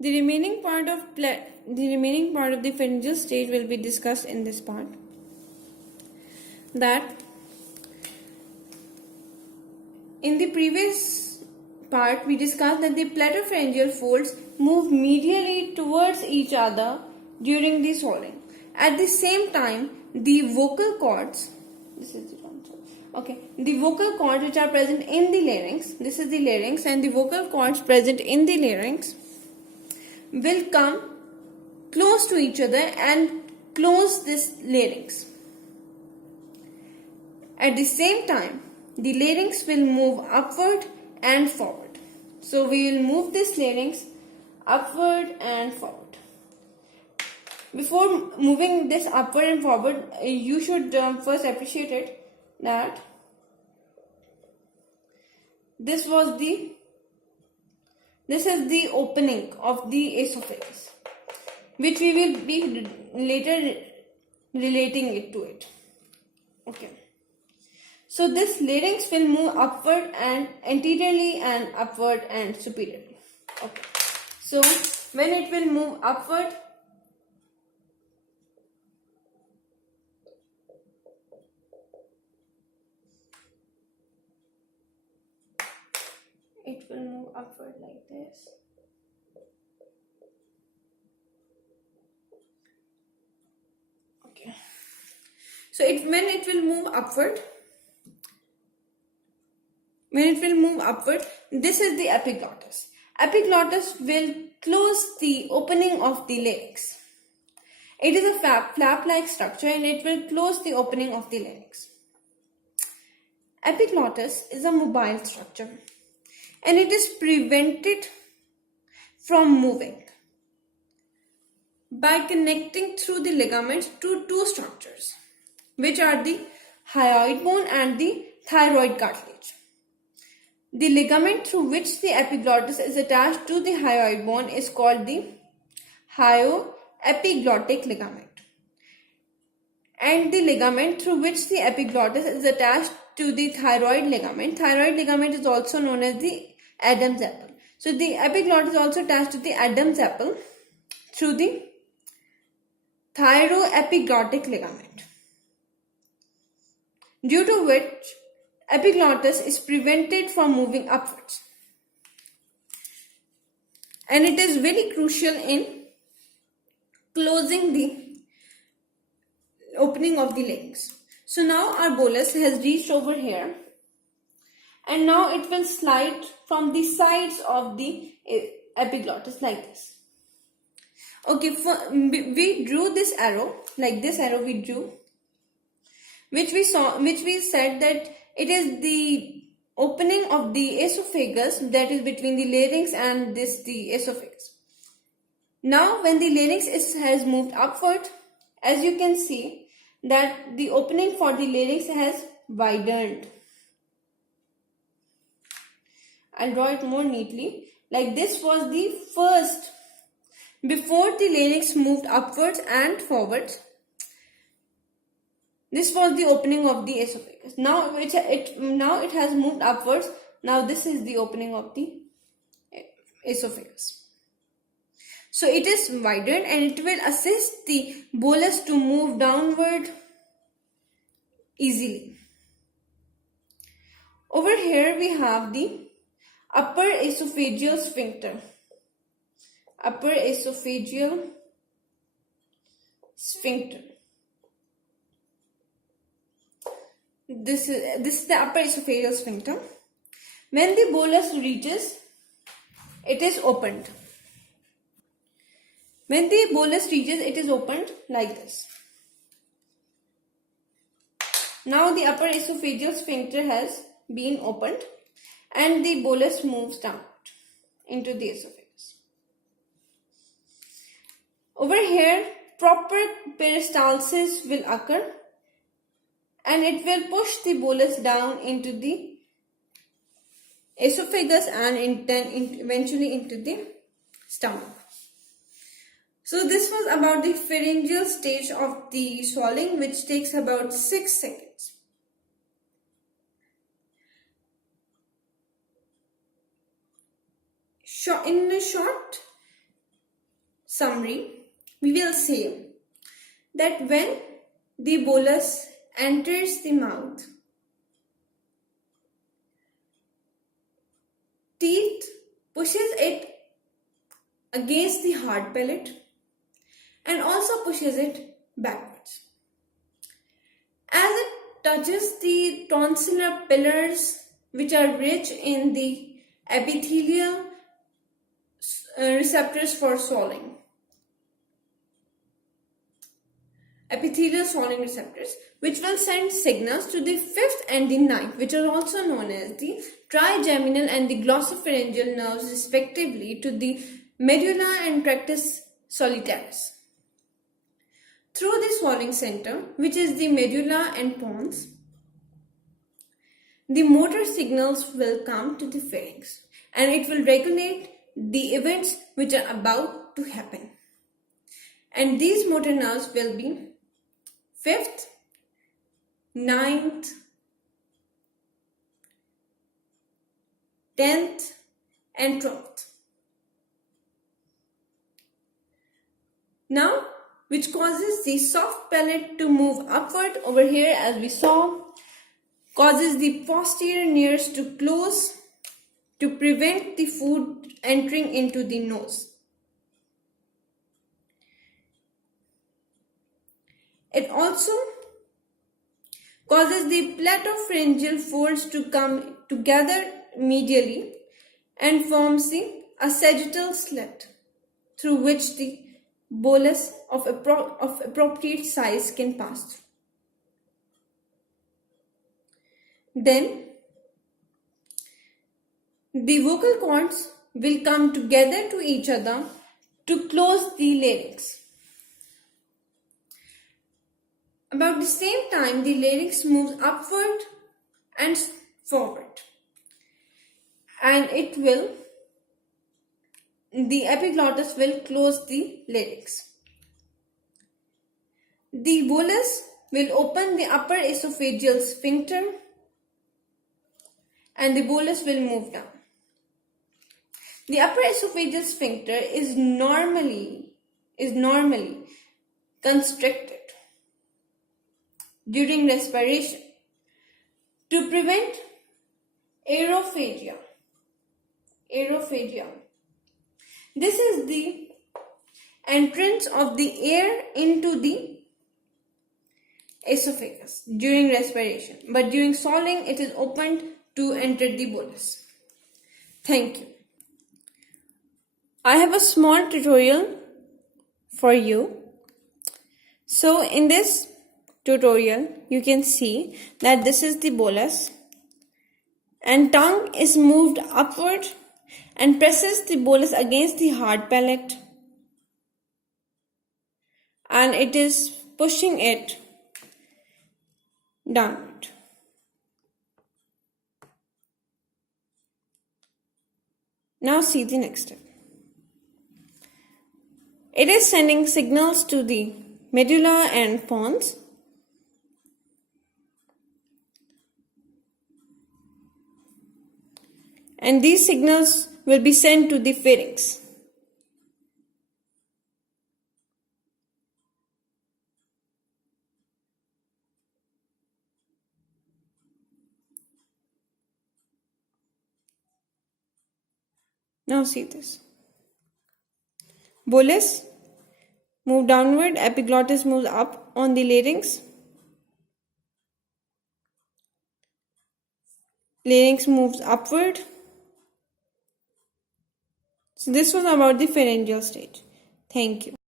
The remaining part of the pharyngeal stage will be discussed in this part. That in the previous part we discussed that the platopharyngeal folds move medially towards each other during the swallowing. At the same time, the vocal cords, the vocal cords which are present in the larynx, this is the larynx, and the vocal cords present in the larynx will come close to each other and close this larynx. At the same time, the larynx will move upward and forward. So we will move this larynx upward and forward. Before moving this upward and forward, you should first appreciate it that this is the opening of the esophagus, which we will be later relating it to it. Okay. So this larynx will move upward and anteriorly and upward and superiorly. Okay. So when it will move upward, it will move upward like this. Okay. So when it will move upward, this is the epiglottis. Epiglottis will close the opening of the larynx. It is a flap-like structure and it will close the opening of the larynx. Epiglottis is a mobile structure and it is prevented from moving by connecting through the ligaments to two structures, which are the hyoid bone and the thyroid cartilage. The ligament through which the epiglottis is attached to the hyoid bone is called the hyoepiglottic ligament. And the ligament through which the epiglottis is attached to the thyroid ligament is also known as the Adam's apple. So the epiglottis is also attached to the Adam's apple through the thyroepiglottic ligament, due to which epiglottis is prevented from moving upwards. And it is very crucial in closing the opening of the larynx. So now our bolus has reached over here, and now it will slide from the sides of the epiglottis like this. Okay, we drew this arrow, like this arrow we drew, which we said that it is the opening of the esophagus, that is between the larynx and the esophagus. Now when the larynx has moved upward, as you can see that the opening for the larynx has widened. I'll draw it more neatly. Like this was the first, before the larynx moved upwards and forwards, this was the opening of the esophagus. Now it has moved upwards. Now this is the opening of the esophagus. So it is widened and it will assist the bolus to move downward easily. Over here we have the upper esophageal sphincter. Upper esophageal sphincter. This is the upper esophageal sphincter. When the bolus reaches, it is opened. When the bolus reaches, it is opened like this. Now the upper esophageal sphincter has been opened and the bolus moves down into the esophagus. Over here, proper peristalsis will occur and it will push the bolus down into the esophagus and then eventually into the stomach. So this was about the pharyngeal stage of the swallowing, which takes about 6 seconds. In a short, summary, we will say that when the bolus enters the mouth, teeth pushes it against the hard palate and also pushes it backwards. As it touches the tonsillar pillars, which are rich in the epithelial receptors for swallowing. Epithelial swallowing receptors, which will send signals to the fifth and the ninth, which are also known as the trigeminal and the glossopharyngeal nerves respectively, to the medulla and rectus solitaris. Through the swallowing center, which is the medulla and pons, the motor signals will come to the pharynx and it will regulate the events which are about to happen. And these motor nerves will be fifth, ninth, 10th and 12th. Now, which causes the soft palate to move upward over here, as we saw, causes the posterior nares to close to prevent the food entering into the nose. It also causes the palatopharyngeal folds to come together medially and forms a sagittal slit through which the bolus of appropriate size can pass through. Then the vocal cords will come together to each other to close the larynx. About the same time, the larynx moves upward and forward, and the epiglottis will close the larynx. The bolus will open the upper esophageal sphincter and the bolus will move down. The upper esophageal sphincter is normally constricted during respiration to prevent aerophagia. This is the entrance of the air into the esophagus during respiration, but during swallowing it is opened to enter the bolus. Thank you. I have a small tutorial for you. So in this tutorial you can see that this is the bolus and tongue is moved upward and presses the bolus against the hard palate and it is pushing it downward. Now see the next step. It is sending signals to the medulla and pons. And these signals will be sent to the pharynx. Now see this. Bolus move downward, epiglottis moves up on the larynx. Larynx moves upward. So this was about the pharyngeal stage. Thank you.